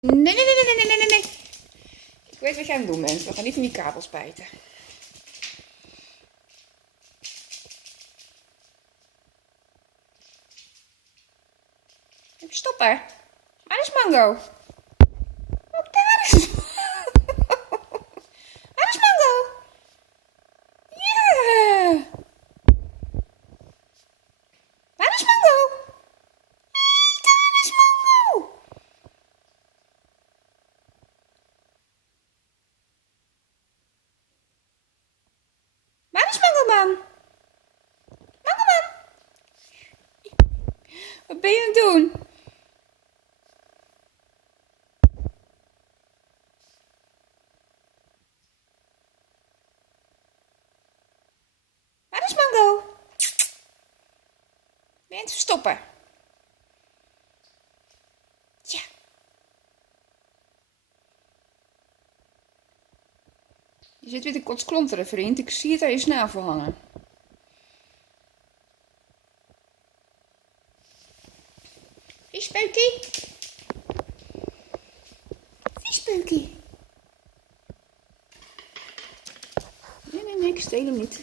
Nee, nee, nee, nee, nee, nee, nee. Ik weet wat jij aan het doen bent. We gaan niet in die kabels bijten. Even stoppen. Waar is Mango? Oh, daar is Waar is Mango? Ja. Waar is Mango? Hey, daar is Mango. Waar is Mango Man? Mango Man. Wat ben je aan het doen? Waar is Mango? Ben je aan het verstoppen? Ja. Je zit weer te kotsklonteren, vriend. Ik zie het aan je snavel hangen. Viespeukie. Viespeukie. Nee, nee, nee, ik steel hem niet.